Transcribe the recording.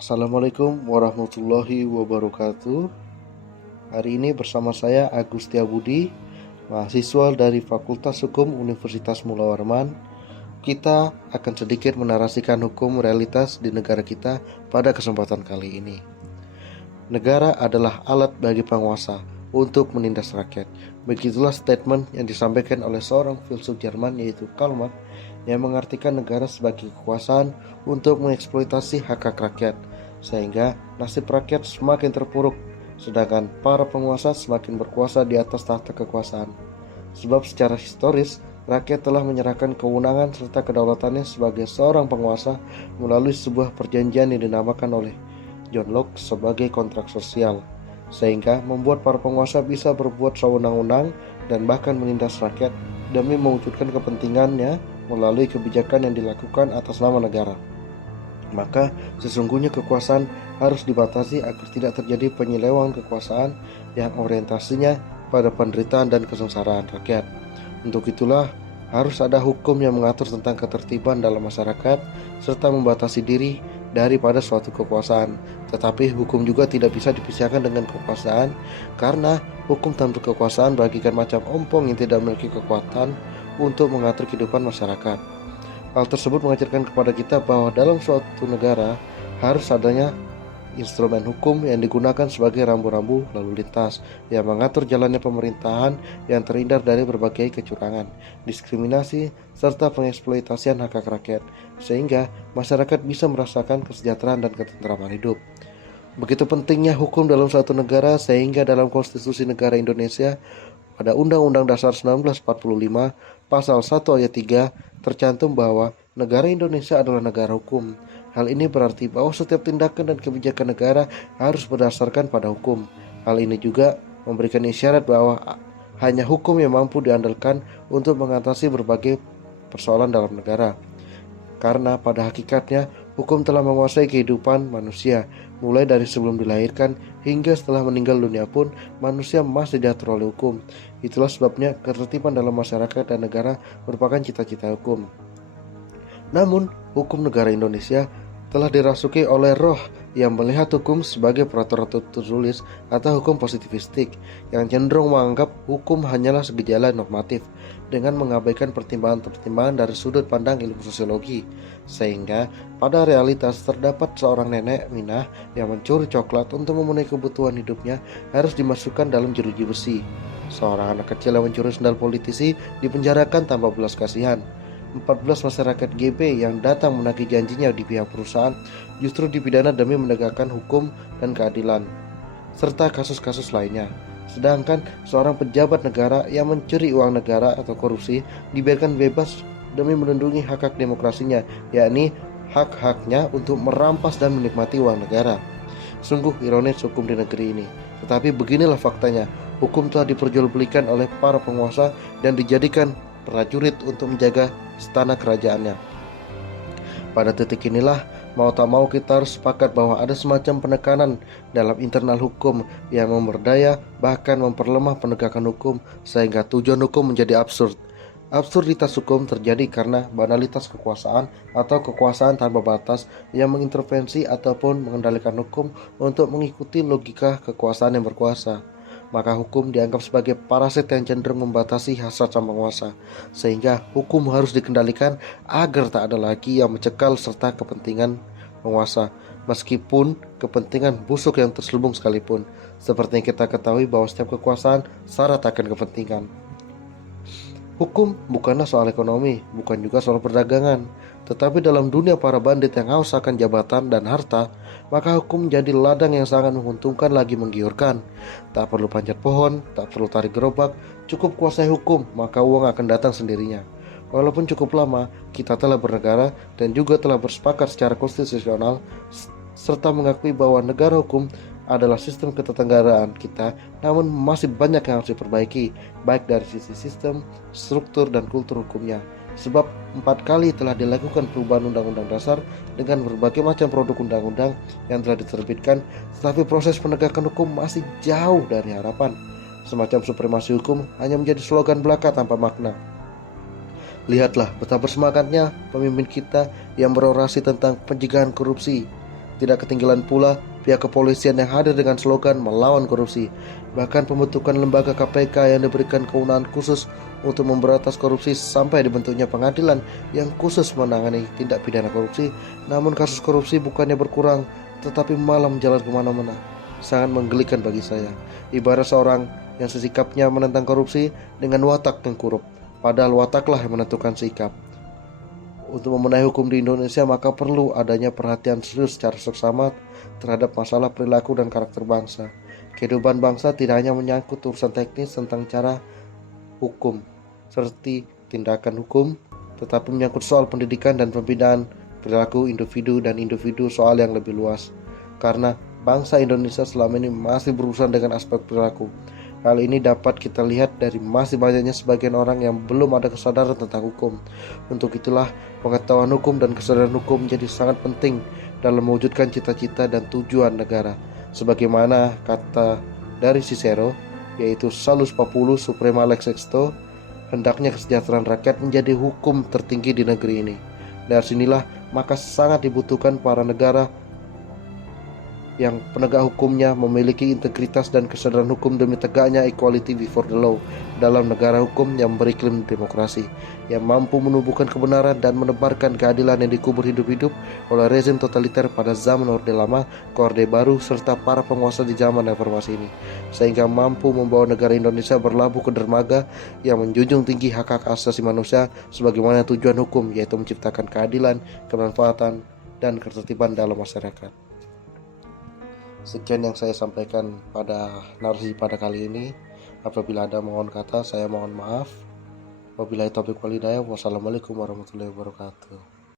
Assalamualaikum warahmatullahi wabarakatuh. Hari ini bersama saya Agus Budi, mahasiswa dari Fakultas Hukum Universitas Mula Warman. Kita akan sedikit menarasikan hukum realitas di negara kita pada kesempatan kali ini. Negara adalah alat bagi penguasa untuk menindas rakyat. Begitulah statement yang disampaikan oleh seorang filsuf Jerman yaitu Karl Marx, yang mengartikan negara sebagai kekuasaan untuk mengeksploitasi hak-hak rakyat, sehingga nasib rakyat semakin terpuruk, sedangkan para penguasa semakin berkuasa di atas tahta kekuasaan. Sebab secara historis, rakyat telah menyerahkan kewenangan serta kedaulatannya sebagai seorang penguasa melalui sebuah perjanjian yang dinamakan oleh John Locke sebagai kontrak sosial, sehingga membuat para penguasa bisa berbuat sewenang-wenang dan bahkan menindas rakyat demi mewujudkan kepentingannya melalui kebijakan yang dilakukan atas nama negara. Maka sesungguhnya kekuasaan harus dibatasi agar tidak terjadi penyelewengan kekuasaan yang orientasinya pada penderitaan dan kesengsaraan rakyat. Untuk itulah harus ada hukum yang mengatur tentang ketertiban dalam masyarakat serta membatasi diri daripada suatu kekuasaan. Tetapi hukum juga tidak bisa dipisahkan dengan kekuasaan, karena hukum tanpa kekuasaan bagikan macam ompong yang tidak memiliki kekuatan untuk mengatur kehidupan masyarakat. Hal tersebut mengajarkan kepada kita bahwa dalam suatu negara harus adanya instrumen hukum yang digunakan sebagai rambu-rambu lalu lintas yang mengatur jalannya pemerintahan yang terhindar dari berbagai kecurangan, diskriminasi, serta pengeksploitasian hak-hak rakyat, sehingga masyarakat bisa merasakan kesejahteraan dan ketentraman hidup. Begitu pentingnya hukum dalam suatu negara, sehingga dalam Konstitusi Negara Indonesia pada Undang-Undang Dasar 1945 Pasal 1 Ayat 3 tercantum bahwa negara Indonesia adalah negara hukum. Hal ini berarti bahwa setiap tindakan dan kebijakan negara harus berdasarkan pada hukum. Hal ini juga memberikan isyarat bahwa hanya hukum yang mampu diandalkan untuk mengatasi berbagai persoalan dalam negara. Karena pada hakikatnya hukum telah menguasai kehidupan manusia, mulai dari sebelum dilahirkan hingga setelah meninggal dunia pun manusia masih diatur oleh hukum. Itulah sebabnya ketertiban dalam masyarakat dan negara merupakan cita-cita hukum. Namun, hukum negara Indonesia telah dirasuki oleh roh yang melihat hukum sebagai peraturan tertulis atau hukum positivistik, yang cenderung menganggap hukum hanyalah segejala normatif dengan mengabaikan pertimbangan-pertimbangan dari sudut pandang ilmu sosiologi. Sehingga pada realitas terdapat seorang nenek Minah yang mencuri coklat untuk memenuhi kebutuhan hidupnya harus dimasukkan dalam jeruji besi. Seorang anak kecil yang mencuri sendal politisi dipenjarakan tanpa belas kasihan. 14 masyarakat GB yang datang menagih janjinya di pihak perusahaan justru dipidana demi menegakkan hukum dan keadilan, serta kasus-kasus lainnya. Sedangkan seorang pejabat negara yang mencuri uang negara atau korupsi dibiarkan bebas demi melindungi hak-hak demokrasinya, yakni hak-haknya untuk merampas dan menikmati uang negara. Sungguh ironis hukum di negeri ini. Tetapi beginilah faktanya, hukum telah diperjualbelikan oleh para penguasa dan dijadikan prajurit untuk menjaga istana kerajaannya. Pada titik inilah mau tak mau kita harus sepakat bahwa ada semacam penekanan dalam internal hukum yang memberdaya bahkan memperlemah penegakan hukum, sehingga tujuan hukum menjadi absurd. Absurditas hukum terjadi karena banalitas kekuasaan atau kekuasaan tanpa batas yang mengintervensi ataupun mengendalikan hukum untuk mengikuti logika kekuasaan yang berkuasa. Maka hukum dianggap sebagai parasit yang cenderung membatasi hasrat sang penguasa, sehingga hukum harus dikendalikan agar tak ada lagi yang mencekal serta kepentingan penguasa, meskipun kepentingan busuk yang terselubung sekalipun. Seperti yang kita ketahui bahwa setiap kekuasaan syarat akan kepentingan. Hukum bukanlah soal ekonomi, bukan juga soal perdagangan. Tetapi dalam dunia para bandit yang haus akan jabatan dan harta, maka hukum menjadi ladang yang sangat menguntungkan lagi menggiurkan. Tak perlu panjat pohon, tak perlu tarik gerobak, cukup kuasai hukum, maka uang akan datang sendirinya. Walaupun cukup lama, kita telah bernegara dan juga telah bersepakat secara konstitusional serta mengakui bahwa negara hukum adalah sistem ketatanegaraan kita, namun masih banyak yang harus diperbaiki, baik dari sisi sistem, struktur, dan kultur hukumnya. Sebab 4 kali telah dilakukan perubahan undang-undang dasar dengan berbagai macam produk undang-undang yang telah diterbitkan, tetapi proses penegakan hukum masih jauh dari harapan. Semacam supremasi hukum hanya menjadi slogan belaka tanpa makna. Lihatlah betapa semangatnya pemimpin kita yang berorasi tentang pencegahan korupsi, Tidak ketinggalan pula pihak kepolisian yang hadir dengan slogan melawan korupsi. Bahkan pembentukan lembaga KPK yang diberikan kewenangan khusus untuk memberantas korupsi sampai dibentuknya pengadilan yang khusus menangani tindak pidana korupsi. Namun kasus korupsi bukannya berkurang, tetapi malah menjalar kemana-mana. Sangat menggelikan bagi saya. Ibarat seorang yang sesikapnya menentang korupsi dengan watak yang korup, padahal wataklah yang menentukan sikap. Untuk membenahi hukum di Indonesia, maka perlu adanya perhatian serius secara seksama terhadap masalah perilaku dan karakter bangsa. Kehidupan bangsa tidak hanya menyangkut urusan teknis tentang cara hukum seperti tindakan hukum, tetapi menyangkut soal pendidikan dan pembinaan perilaku individu dan individu, soal yang lebih luas. Karena bangsa Indonesia selama ini masih berurusan dengan aspek perilaku. Hal ini dapat kita lihat dari masih banyaknya sebagian orang yang belum ada kesadaran tentang hukum. Untuk itulah pengetahuan hukum dan kesadaran hukum menjadi sangat penting dalam mewujudkan cita-cita dan tujuan negara. Sebagaimana kata dari Cicero, yaitu Salus Populus Suprema Lex Exto, hendaknya kesejahteraan rakyat menjadi hukum tertinggi di negeri ini. Dari sinilah maka sangat dibutuhkan para negara yang penegak hukumnya memiliki integritas dan kesadaran hukum demi tegaknya equality before the law dalam negara hukum yang beriklim demokrasi, yang mampu menumbuhkan kebenaran dan menebarkan keadilan yang dikubur hidup-hidup oleh rezim totaliter pada zaman Orde Lama ke Orde Baru serta para penguasa di zaman reformasi ini, sehingga mampu membawa negara Indonesia berlabuh ke dermaga yang menjunjung tinggi hak-hak asasi manusia sebagaimana tujuan hukum, yaitu menciptakan keadilan, kemanfaatan, dan ketertiban dalam masyarakat. Sekian yang saya sampaikan pada narasi pada kali ini. Apabila ada mohon kata, saya mohon maaf. Wabillahi taufiq wal hidayah. Wassalamualaikum warahmatullahi wabarakatuh.